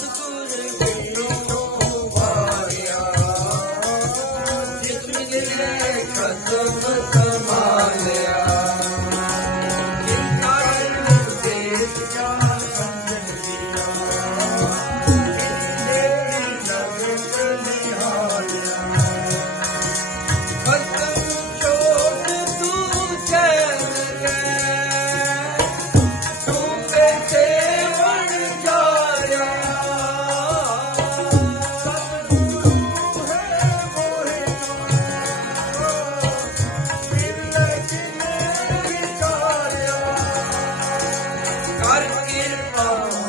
to Guru. Oh.